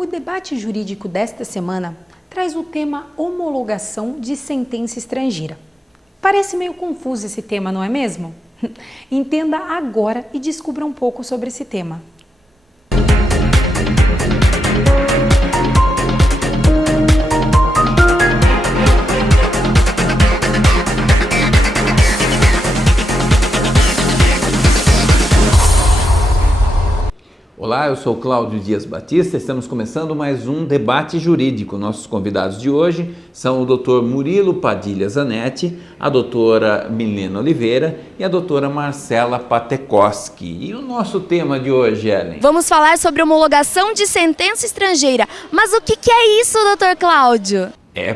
O debate jurídico desta semana traz o tema homologação de sentença estrangeira. Parece meio confuso esse tema, não é mesmo? Entenda agora e descubra um pouco sobre esse tema. Olá, eu sou Cláudio Dias Batista, estamos começando mais um debate jurídico. Nossos convidados de hoje são o Dr. Murilo Padilha Zanetti, a doutora Milena Oliveira e a doutora Marcela Patekoski. E o nosso tema de hoje, Ellen? Vamos falar sobre homologação de sentença estrangeira. Mas o que é isso, Dr. Cláudio?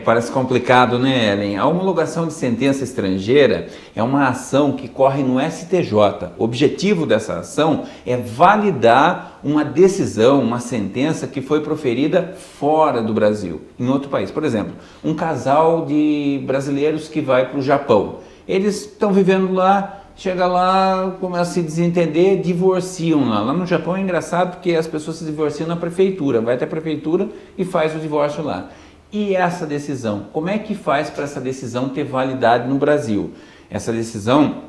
Parece complicado, né, Ellen? A homologação de sentença estrangeira é uma ação que corre no STJ. O objetivo dessa ação é validar uma decisão, uma sentença que foi proferida fora do Brasil, em outro país. Por exemplo, um casal de brasileiros que vai para o Japão. Eles estão vivendo lá, chega lá, começa a se desentender, divorciam lá. Lá no Japão é engraçado porque as pessoas se divorciam na prefeitura. Vai até a prefeitura e faz o divórcio lá. E essa decisão, como é que faz para essa decisão ter validade no Brasil? Essa decisão,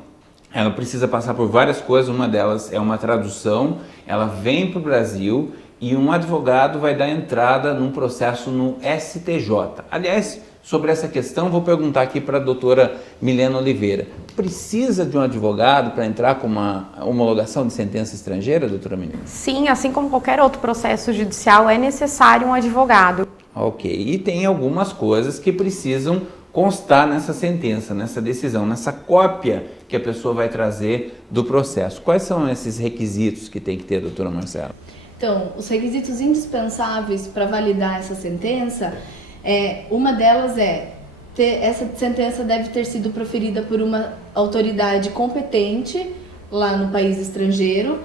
ela precisa passar por várias coisas, uma delas é uma tradução, ela vem para o Brasil e um advogado vai dar entrada num processo no STJ. Aliás, sobre essa questão, vou perguntar aqui para a doutora Milena Oliveira. Precisa de um advogado para entrar com uma homologação de sentença estrangeira, doutora Milena? Sim, assim como qualquer outro processo judicial, é necessário um advogado. Ok, e tem algumas coisas que precisam constar nessa sentença, nessa decisão, nessa cópia que a pessoa vai trazer do processo. Quais são esses requisitos que tem que ter, doutora Marcela? Então, os requisitos indispensáveis para validar essa sentença, uma delas essa sentença deve ter sido proferida por uma autoridade competente lá no país estrangeiro.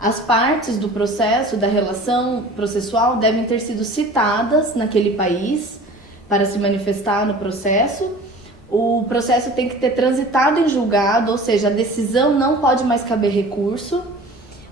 As partes do processo, da relação processual, devem ter sido citadas naquele país para se manifestar no processo. O processo tem que ter transitado em julgado, ou seja, a decisão não pode mais caber recurso.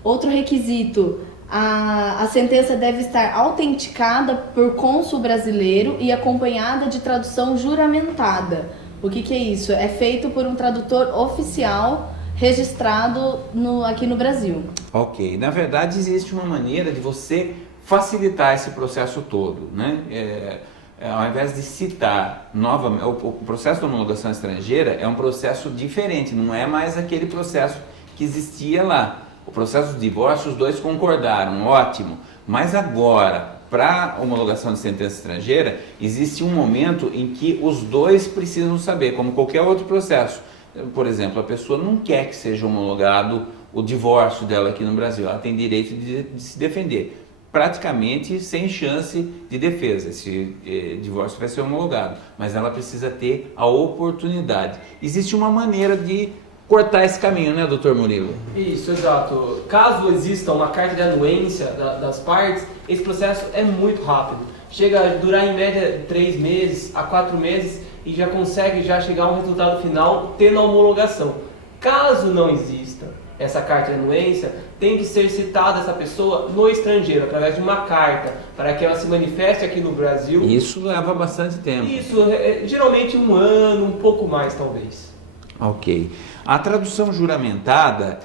Outro requisito, a sentença deve estar autenticada por cônsul brasileiro e acompanhada de tradução juramentada. O que é isso? É feito por um tradutor oficial registrado aqui no Brasil. Ok, na verdade existe uma maneira de você facilitar esse processo todo, né? Ao invés de citar novamente, o processo de homologação estrangeira é um processo diferente, não é mais aquele processo que existia lá. O processo de divórcio, os dois concordaram, ótimo, mas agora, para homologação de sentença estrangeira, existe um momento em que os dois precisam saber, como qualquer outro processo. Por exemplo, a pessoa não quer que seja homologado o divórcio dela aqui no Brasil. Ela tem direito de se defender, praticamente sem chance de defesa. Esse divórcio vai ser homologado, mas ela precisa ter a oportunidade. Existe uma maneira de cortar esse caminho, né, doutor Murilo? Isso, exato. Caso exista uma carta de anuência das partes, esse processo é muito rápido. Chega a durar em média 3 meses a 4 meses e já consegue chegar a um resultado final tendo a homologação. Caso não exista essa carta de anuência, tem que ser citada essa pessoa no estrangeiro, através de uma carta, para que ela se manifeste aqui no Brasil. Isso leva bastante tempo. Isso, geralmente 1 ano, um pouco mais talvez. Ok. A tradução juramentada,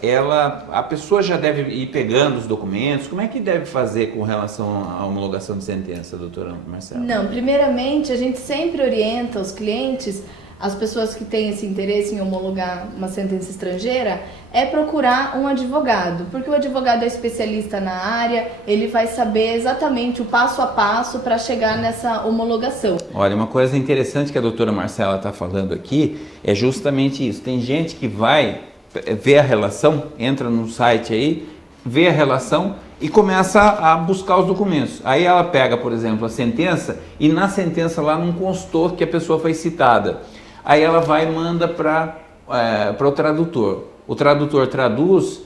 a pessoa já deve ir pegando os documentos. Como é que deve fazer com relação à homologação de sentença, doutora Marcela? Não, primeiramente a gente sempre orienta os clientes, as pessoas que têm esse interesse em homologar uma sentença estrangeira, é procurar um advogado, porque o advogado é especialista na área, ele vai saber exatamente o passo a passo para chegar nessa homologação. Olha, uma coisa interessante que a doutora Marcela está falando aqui é justamente isso. Tem gente que vai ver a relação, entra no site aí, vê a relação e começa a buscar os documentos. Aí ela pega, por exemplo, a sentença e na sentença lá não constou que a pessoa foi citada. Aí ela vai e manda para o tradutor. O tradutor traduz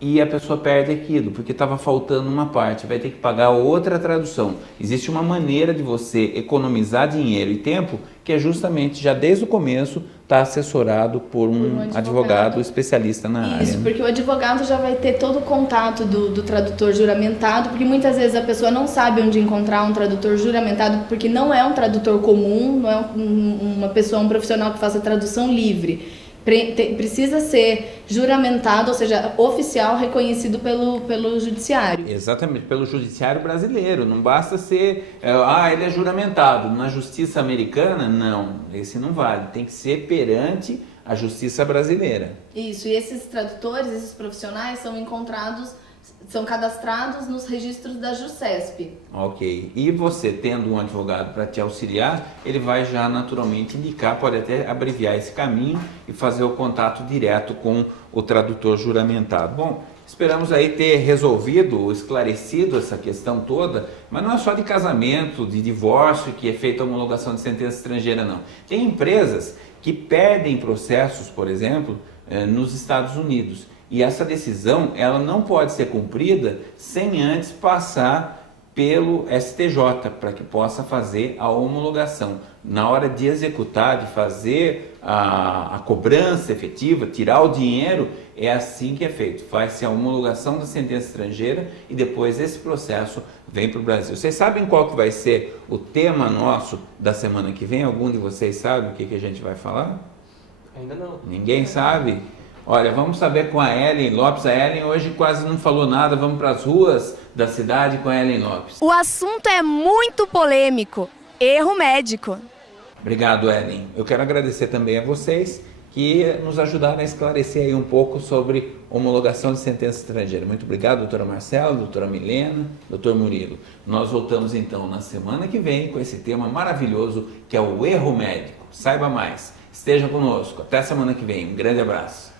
e a pessoa perde aquilo, porque estava faltando uma parte, vai ter que pagar outra tradução. Existe uma maneira de você economizar dinheiro e tempo, que é justamente, já desde o começo, estar assessorado por um advogado especialista na área. Isso, porque o advogado já vai ter todo o contato do tradutor juramentado, porque muitas vezes a pessoa não sabe onde encontrar um tradutor juramentado, porque não é um tradutor comum, não é uma pessoa, um profissional que faça tradução livre. Precisa ser juramentado, ou seja, oficial, reconhecido pelo judiciário. Exatamente, pelo judiciário brasileiro. Não basta ser, ele é juramentado. Na justiça americana, não, esse não vale. Tem que ser perante a justiça brasileira. Isso, e esses tradutores, esses profissionais são cadastrados nos registros da JuCesp. Ok. E você, tendo um advogado para te auxiliar, ele vai já naturalmente indicar, pode até abreviar esse caminho e fazer o contato direto com o tradutor juramentado. Bom, esperamos aí ter resolvido, esclarecido essa questão toda, mas não é só de casamento, de divórcio que é feita a homologação de sentença estrangeira, não. Tem empresas que perdem processos, por exemplo, nos Estados Unidos. E essa decisão, ela não pode ser cumprida sem antes passar pelo STJ, para que possa fazer a homologação. Na hora de executar, de fazer a cobrança efetiva, tirar o dinheiro, é assim que é feito. Faz-se a homologação da sentença estrangeira e depois esse processo vem para o Brasil. Vocês sabem qual que vai ser o tema nosso da semana que vem? Algum de vocês sabe o que a gente vai falar? Ainda não. Ninguém sabe? Olha, vamos saber com a Ellen Lopes. A Ellen hoje quase não falou nada. Vamos para as ruas da cidade com a Ellen Lopes. O assunto é muito polêmico. Erro médico. Obrigado, Ellen. Eu quero agradecer também a vocês que nos ajudaram a esclarecer aí um pouco sobre homologação de sentença estrangeira. Muito obrigado, doutora Marcela, doutora Milena, doutor Murilo. Nós voltamos então na semana que vem com esse tema maravilhoso que é o erro médico. Saiba mais. Esteja conosco. Até semana que vem. Um grande abraço.